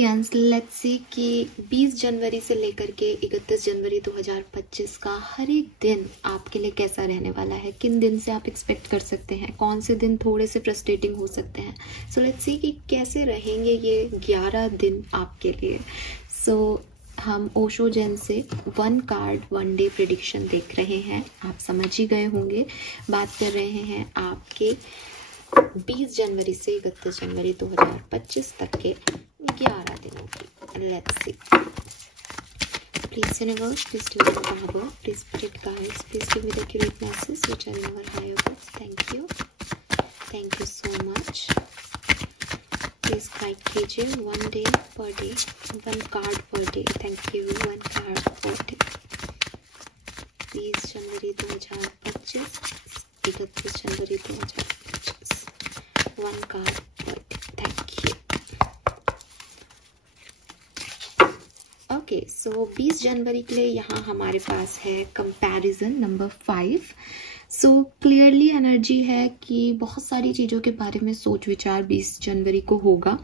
Experience let's see कि 20 जनवरी से लेकर के 31 जनवरी 2025 का हर एक दिन आपके लिए कैसा रहने वाला है, किन दिन से आप एक्सपेक्ट कर सकते हैं, कौन से दिन थोड़े से फ्रस्ट्रेटिंग हो सकते हैं। सो लेट्स सी कि कैसे रहेंगे ये 11 दिन आपके लिए। सो हम ओशो जैन से 1 कार्ड 1 डे प्रेडिक्शन देख रहे हैं। आप समझ ही गए होंगे, बात कर रहे हैं आपके 20 जनवरी से 31 जनवरी 2025 तक के 11 दिनों की। Let's see. Please universe, please do the power, please spirit guides, please give me the accurate message which I never higher words. Thank you. Thank you so much. Please guide कीजिए 1 day per day, 1 card per day. Thank you. 1 card per day. 20 January 2025, 31 January 2025, 1 card per day. Thank you. Okay, so 20 जनवरी के लिए यहाँ हमारे पास है comparison number 5। So clearly energy है कि बहुत सारी चीज़ों के बारे में सोच विचार 20 जनवरी को होगा।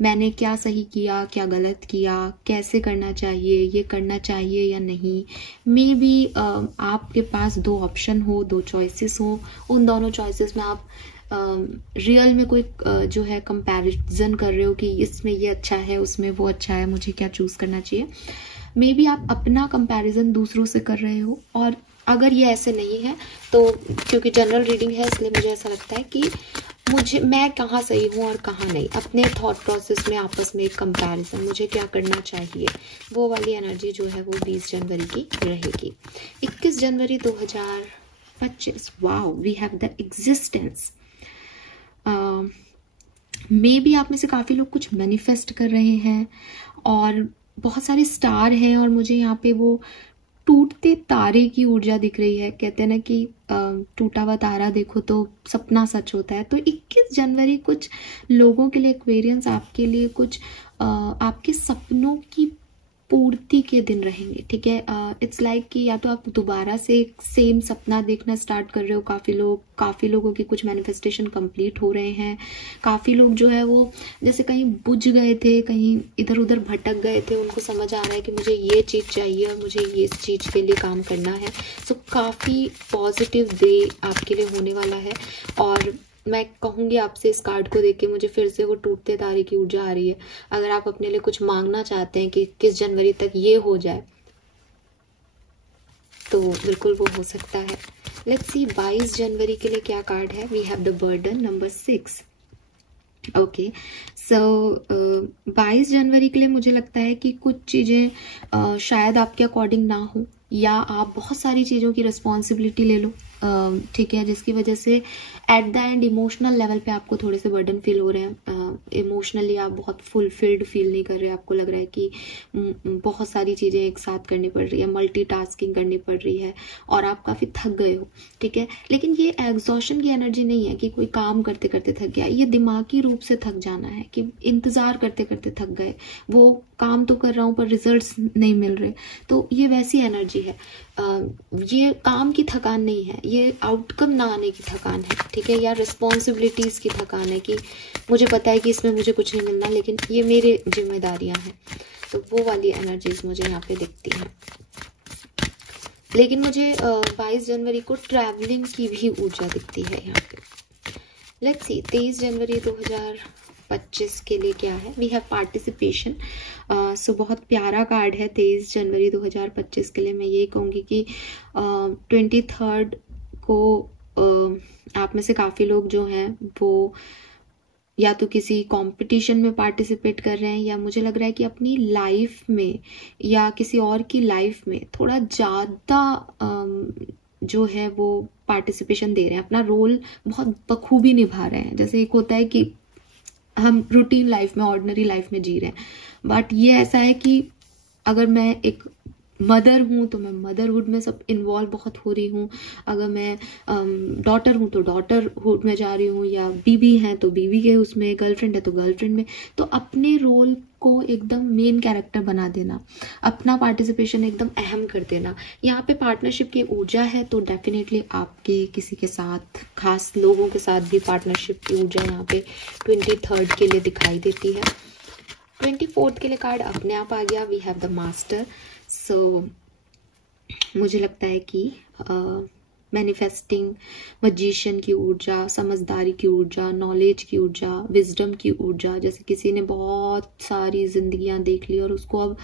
मैंने क्या सही किया, क्या गलत किया, कैसे करना चाहिए, ये करना चाहिए या नहीं। मे बी आपके पास 2 ऑप्शन हो, 2 चॉइसेस हो, उन दोनों चॉइसेस में आप रियल में कोई जो है कंपैरिजन कर रहे हो कि इसमें ये अच्छा है, उसमें वो अच्छा है, मुझे क्या चूज करना चाहिए। मे बी आप अपना कंपैरिजन दूसरों से कर रहे हो, और अगर ये ऐसे नहीं है तो क्योंकि जनरल रीडिंग है इसलिए मुझे ऐसा लगता है कि मैं कहाँ सही हूँ और कहाँ नहीं। अपने थॉट प्रोसेस में आपस में एक कंपैरिजन, मुझे क्या करना चाहिए, वो वाली एनर्जी जो है वो 20 जनवरी की रहेगी। 21 जनवरी 2025, wow, we have the existence. May be आप में से काफ़ी लोग कुछ मैनिफेस्ट कर रहे हैं और बहुत सारे स्टार हैं, और मुझे यहाँ पे वो टूटते तारे की ऊर्जा दिख रही है। कहते हैं ना कि टूटा हुआ तारा देखो तो सपना सच होता है। तो 21 जनवरी कुछ लोगों के लिए एक्वेरियंस, आपके लिए कुछ आपके सपनों की पूर्ति के दिन रहेंगे। ठीक है, इट्स लाइक कि या तो आप दोबारा से एक सेम सपना देखना स्टार्ट कर रहे हो। काफ़ी लोगों की कुछ मैनिफेस्टेशन कंप्लीट हो रहे हैं। काफ़ी लोग जो है वो जैसे कहीं बुझ गए थे, कहीं इधर उधर भटक गए थे, उनको समझ आ रहा है कि मुझे ये चीज़ चाहिए और मुझे ये इस चीज़ के लिए काम करना है। सो काफ़ी पॉजिटिव डे आपके लिए होने वाला है। और मैं कहूँगी आपसे, इस कार्ड को देख के मुझे फिर से वो टूटते तारे की ऊर्जा आ रही है। अगर आप अपने लिए कुछ मांगना चाहते हैं कि 21 जनवरी तक ये हो जाए तो बिल्कुल वो हो सकता है। लेट्स सी 22 जनवरी के लिए क्या कार्ड है। We have the burden number 6। Okay, so 22 जनवरी के लिए मुझे लगता है कि कुछ चीज़ें शायद आपके अकॉर्डिंग ना हो, या आप बहुत सारी चीज़ों की रिस्पॉन्सिबिलिटी ले लो। ठीक है, जिसकी वजह से at the end emotional level पे आपको थोड़े से बर्डन फील हो रहे हैं। इमोशनली आप बहुत फुलफिल्ड फील नहीं कर रहे। आपको लग रहा है कि बहुत सारी चीज़ें एक साथ करनी पड़ रही है, मल्टीटास्किंग करनी पड़ रही है, और आप काफ़ी थक गए हो। ठीक है, लेकिन ये एग्जॉशन की एनर्जी नहीं है कि कोई काम करते करते थक गया। ये दिमागी रूप से थक जाना है कि इंतज़ार करते करते थक गए, वो काम तो कर रहा हूँ पर रिजल्ट्स नहीं मिल रहे। तो ये वैसी एनर्जी है। ये काम की थकान नहीं है, ये आउटकम ना आने की थकान है। ठीक है, या रिस्पॉन्सिबिलिटीज की थकान है कि मुझे पता है कि इसमें मुझे कुछ नहीं मिलना, लेकिन ये मेरे जिम्मेदारियां हैं। तो वो वाली एनर्जीज मुझे यहाँ पे दिखती हैं। लेकिन मुझे 22 जनवरी को ट्रैवलिंग की भी ऊर्जा दिखती है यहाँ पे। लेट्स सी 23 जनवरी 2025 के लिए क्या है। We have participation. सो बहुत प्यारा कार्ड है 23 जनवरी 2025 के लिए। मैं ये कहूँगी कि 23rd को आप में से काफ़ी लोग जो हैं वो या तो किसी कंपटीशन में पार्टिसिपेट कर रहे हैं, या मुझे लग रहा है कि अपनी लाइफ में या किसी और की लाइफ में थोड़ा ज़्यादा जो है वो पार्टिसिपेशन दे रहे हैं, अपना रोल बहुत बखूबी निभा रहे हैं। जैसे एक होता है कि हम रूटीन लाइफ में, ऑर्डिनरी लाइफ में जी रहे हैं, बट ये ऐसा है कि अगर मैं एक मदर हूँ तो मैं मदरहुड में सब इन्वॉल्व बहुत हो रही हूँ। अगर मैं डॉटर हूँ तो डॉटरहुड में जा रही हूँ, या बीवी है तो बीवी के उसमें, गर्लफ्रेंड है तो गर्लफ्रेंड में। तो अपने रोल को एकदम मेन कैरेक्टर बना देना, अपना पार्टिसिपेशन एकदम अहम कर देना। यहाँ पे पार्टनरशिप की ऊर्जा है तो डेफिनेटली आपके किसी के साथ, खास लोगों के साथ भी पार्टनरशिप की ऊर्जा यहाँ पे 23rd के लिए दिखाई देती है। 24th के लिए कार्ड अपने आप आ गया, वी हैव द मास्टर। सो मुझे लगता है कि मैनिफेस्टिंग, मजिशियन की ऊर्जा, समझदारी की ऊर्जा, नॉलेज की ऊर्जा, विजडम की ऊर्जा, जैसे किसी ने बहुत सारी जिंदगियां देख ली और उसको अब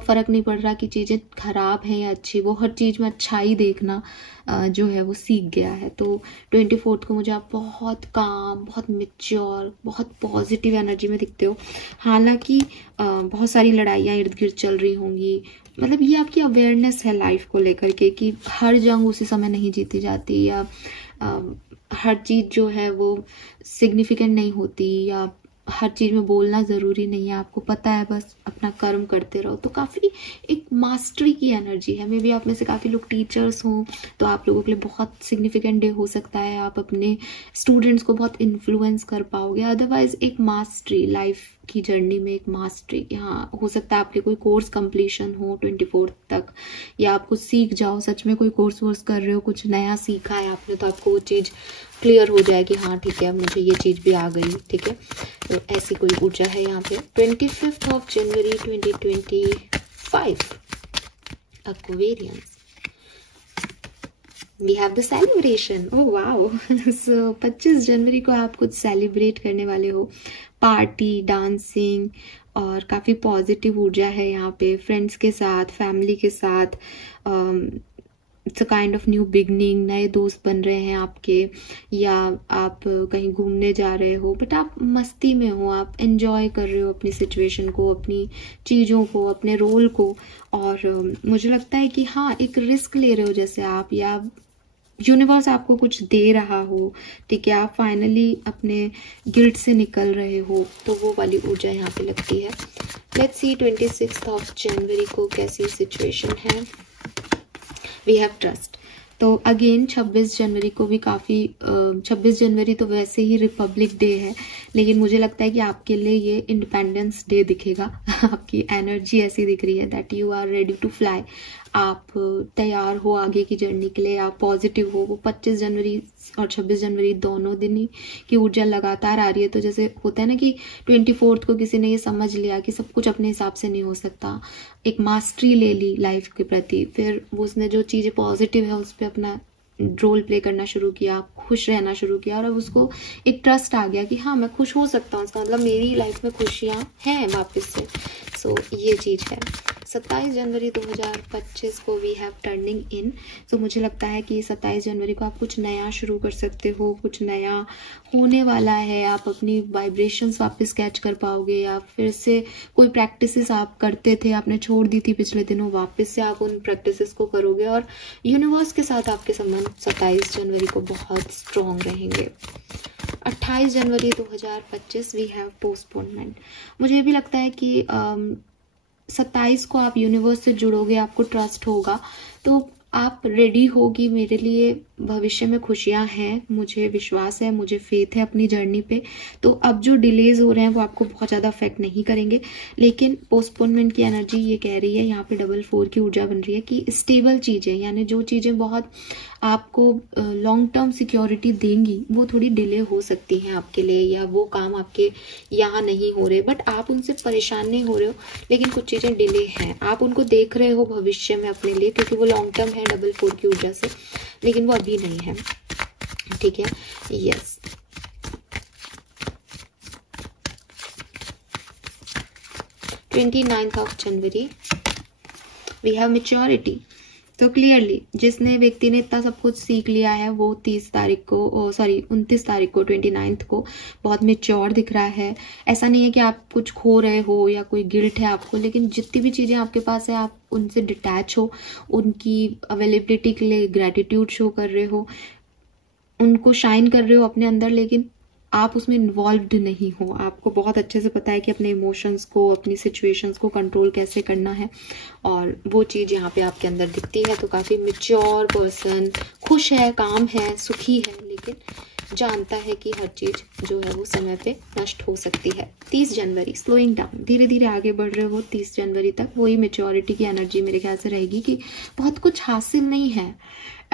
फर्क नहीं पड़ रहा कि चीजें खराब हैं या अच्छी, वो हर चीज में अच्छाई देखना जो है वो सीख गया है। तो 24th को मुझे आप बहुत काम, बहुत मैच्योर, बहुत पॉजिटिव एनर्जी में दिखते हो। हालांकि बहुत सारी लड़ाइयाँ इर्द गिर्द चल रही होंगी, मतलब ये आपकी अवेयरनेस है लाइफ को लेकर के कि हर जंग उसी समय नहीं जीती जाती, या हर चीज जो है वो सिग्निफिकेंट नहीं होती, या हर चीज में बोलना जरूरी नहीं है, आपको पता है, बस अपना कर्म करते रहो। तो काफी एक मास्टरी की एनर्जी है। मे बी आप में से काफी लोग टीचर्स हों तो आप लोगों के लिए बहुत सिग्निफिकेंट डे हो सकता है, आप अपने स्टूडेंट्स को बहुत इन्फ्लुएंस कर पाओगे। अदरवाइज एक मास्टरी, लाइफ की जर्नी में एक मास्टरी, हाँ हो सकता है आपके कोई कोर्स कंप्लीशन हो 24 तक, या आप कुछ सीख जाओ, सच में कोई कोर्स वोर्स कर रहे हो, कुछ नया सीखा है आपने, तो आपको वो चीज क्लियर हो जाए कि हाँ ठीक है अब मुझे ये चीज भी आ गई, ठीक है। तो ऐसी कोई ऊर्जा है यहाँ पे। 25 of January 2025 Aquarians, we have the celebration. Oh wow. So 25 जनवरी को आप कुछ सेलिब्रेट करने वाले हो, पार्टी, डांसिंग, और काफी पॉजिटिव ऊर्जा है यहाँ पे, फ्रेंड्स के साथ, फैमिली के साथ। It's a kind of new beginning, नए दोस्त बन रहे हैं आपके, या आप कहीं घूमने जा रहे हो, बट आप मस्ती में हो, आप एंजॉय कर रहे हो अपनी सिचुएशन को, अपनी चीज़ों को, अपने रोल को। और मुझे लगता है कि हाँ एक रिस्क ले रहे हो जैसे आप, या यूनिवर्स आपको कुछ दे रहा हो, ठीक है, आप फाइनली अपने गिल्ट से निकल रहे हो, तो वो वाली ऊर्जा यहाँ पे लगती है। लेट्स सी 26 ऑफ जनवरी को कैसी सिचुएशन है। We have trust. तो अगेन 26 जनवरी को भी काफ़ी 26 जनवरी तो वैसे ही रिपब्लिक डे है, लेकिन मुझे लगता है कि आपके लिए ये इंडिपेंडेंस डे दिखेगा। आपकी एनर्जी ऐसी दिख रही है that you are ready to fly, आप तैयार हो आगे की जर्नी के लिए, आप पॉजिटिव हो। वो 25 जनवरी और 26 जनवरी दोनों दिन ही की ऊर्जा लगातार आ रही है। तो जैसे होता है ना कि 24 को किसी ने ये समझ लिया कि सब कुछ अपने हिसाब से नहीं हो सकता, एक मास्टरी ले ली लाइफ के प्रति, फिर वो उसने जो चीज़ें पॉजिटिव है उस पर अपना रोल प्ले करना शुरू किया, खुश रहना शुरू किया, और अब उसको एक ट्रस्ट आ गया कि हाँ मैं खुश हो सकता हूँ, इसका मतलब मेरी लाइफ में खुशियाँ हैं वापस से। सो ये चीज़ है। 27 जनवरी 2025 को वी हैव टर्निंग इन। सो मुझे लगता है कि 27 जनवरी को आप कुछ नया शुरू कर सकते हो, कुछ नया होने वाला है, आप अपनी वाइब्रेशंस वापस कैच कर पाओगे, या फिर से कोई प्रैक्टिसेस आप करते थे, आपने छोड़ दी थी पिछले दिनों, वापस से आप उन प्रैक्टिसेस को करोगे, और यूनिवर्स के साथ आपके संबंध 27 जनवरी को बहुत स्ट्रॉन्ग रहेंगे। 28 जनवरी 2025 वी हैव पोस्टपोनमेंट। मुझे भी लगता है कि 27 को आप यूनिवर्स से जुड़ोगे, आपको ट्रस्ट होगा, तो आप रेडी होगी, मेरे लिए भविष्य में खुशियां हैं, मुझे विश्वास है, मुझे फेथ है अपनी जर्नी पे। तो अब जो डिलेज हो रहे हैं वो आपको बहुत ज़्यादा अफेक्ट नहीं करेंगे, लेकिन पोस्टपोनमेंट की एनर्जी ये कह रही है, यहाँ पे 4 की ऊर्जा बन रही है कि स्टेबल चीज़ें, यानी जो चीज़ें बहुत आपको लॉन्ग टर्म सिक्योरिटी देंगी वो थोड़ी डिले हो सकती हैं आपके लिए, या वो काम आपके यहाँ नहीं हो रहे, बट आप उनसे परेशान नहीं हो रहे हो, लेकिन कुछ चीज़ें डिले हैं, आप उनको देख रहे हो भविष्य में अपने लिए, क्योंकि वो लॉन्ग टर्म है 4 की ऊर्जा से, लेकिन वो अभी नहीं है, ठीक है। Yes, twenty nine of January we have maturity. तो क्लियरली जिसने व्यक्ति ने इतना सब कुछ सीख लिया है वो 29 तारीख को 29 को बहुत मैच्योर दिख रहा है। ऐसा नहीं है कि आप कुछ खो रहे हो या कोई गिल्ट है आपको, लेकिन जितनी भी चीज़ें आपके पास है आप उनसे डिटैच हो, उनकी अवेलेबिलिटी के लिए ग्रैटिट्यूड शो कर रहे हो, उनको शाइन कर रहे हो अपने अंदर, लेकिन आप उसमें इन्वॉल्व्ड नहीं हो। आपको बहुत अच्छे से पता है कि अपने इमोशंस को, अपनी सिचुएशंस को कंट्रोल कैसे करना है, और वो चीज़ यहाँ पे आपके अंदर दिखती है। तो काफ़ी मैच्योर पर्सन, खुश है, काम है, सुखी है, लेकिन जानता है कि हर चीज़ जो है वो समय पे नष्ट हो सकती है। 30 जनवरी स्लोइंग डाउन, धीरे धीरे आगे बढ़ रहे हो 30 जनवरी तक। वही मैच्योरिटी की एनर्जी मेरे ख्याल से रहेगी कि बहुत कुछ हासिल नहीं है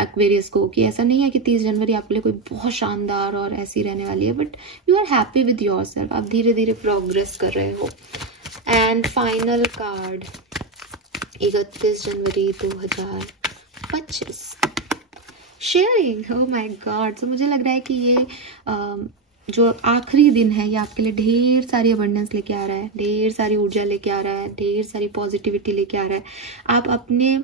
एक्वेरियस को, कि ऐसा नहीं है कि 30 जनवरी आपके लिए कोई बहुत शानदार और ऐसी रहने वाली है, but you are happy with your self, आप धीरे धीरे प्रोग्रेस कर रहे हो। And final card 31 January 2025। Sharing, oh my god. So मुझे लग रहा है कि ये जो आखिरी दिन है ये आपके लिए ढेर सारी अबंडेंस लेके आ रहा है, ढेर सारी ऊर्जा लेके आ रहा है, ढेर सारी पॉजिटिविटी लेके आ रहा है। आप अपने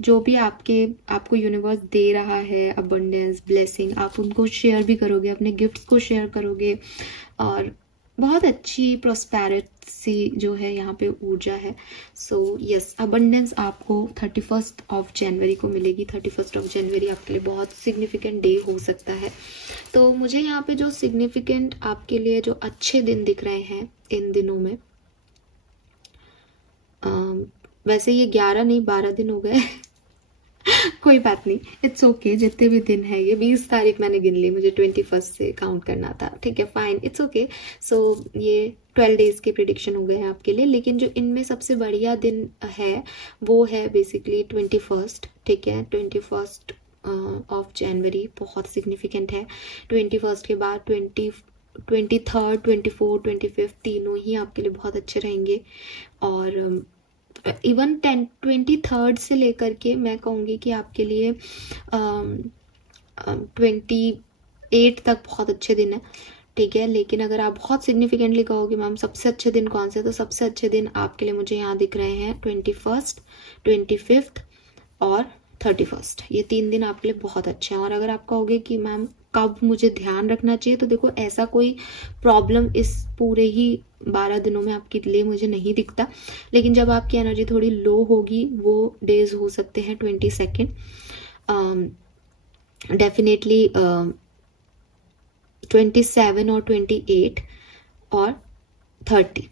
जो भी आपको यूनिवर्स दे रहा है अबंडेंस, ब्लेसिंग, आप उनको शेयर भी करोगे, अपने गिफ्ट्स को शेयर करोगे और बहुत अच्छी प्रोस्पेरिटी जो है यहाँ पे ऊर्जा है। सो यस, अबंडेंस आपको 31 ऑफ जनवरी को मिलेगी। 31 ऑफ जनवरी आपके लिए बहुत सिग्निफिकेंट डे हो सकता है। तो मुझे यहाँ पे जो सिग्निफिकेंट आपके लिए जो अच्छे दिन दिख रहे हैं इन दिनों में, वैसे ये 11 नहीं 12 दिन हो गए कोई बात नहीं, इट्स ओके। जितने भी दिन है, ये 20 तारीख मैंने गिन ली, मुझे 21 से काउंट करना था, ठीक है, फाइन, इट्स ओके। सो ये 12 डेज के प्रिडिक्शन हो गए हैं आपके लिए। लेकिन जो इनमें सबसे बढ़िया दिन है वो है बेसिकली 21, ठीक है। 21 ऑफ जनवरी बहुत सिग्निफिकेंट है। 21 के बाद 23, 24, 25 तीनों ही आपके लिए बहुत अच्छे रहेंगे। और इवन 23 से लेकर के मैं कहूँगी कि आपके लिए 28 तक बहुत अच्छे दिन है, ठीक है। लेकिन अगर आप बहुत सिग्निफिकेंटली कहोगे मैम सबसे अच्छे दिन कौन से, तो सबसे अच्छे दिन आपके लिए मुझे यहाँ दिख रहे हैं 21, 25 और 31। ये 3 दिन आपके लिए बहुत अच्छे हैं। और अगर आप कहोगे कि मैम कब मुझे ध्यान रखना चाहिए, तो देखो ऐसा कोई प्रॉब्लम इस पूरे ही 12 दिनों में आपके लिए मुझे नहीं दिखता। लेकिन जब आपकी एनर्जी थोड़ी लो होगी वो डेज हो सकते हैं 22, डेफिनेटली 27 और 28 और 30,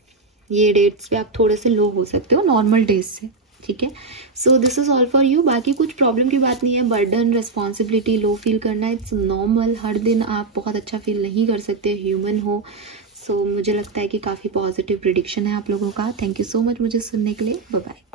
ये डेट्स पे आप थोड़े से लो हो सकते हो नॉर्मल डेज से, ठीक है। So this is all for you. बाकी कुछ प्रॉब्लम की बात नहीं है। बर्डन, रिस्पॉन्सिबिलिटी, लो फील करना, इट्स नॉर्मल। हर दिन आप बहुत अच्छा फील नहीं कर सकते, ह्यूमन हो। सो मुझे लगता है कि काफ़ी पॉजिटिव प्रिडिक्शन है आप लोगों का। थैंक यू सो मच मुझे सुनने के लिए। Bye bye.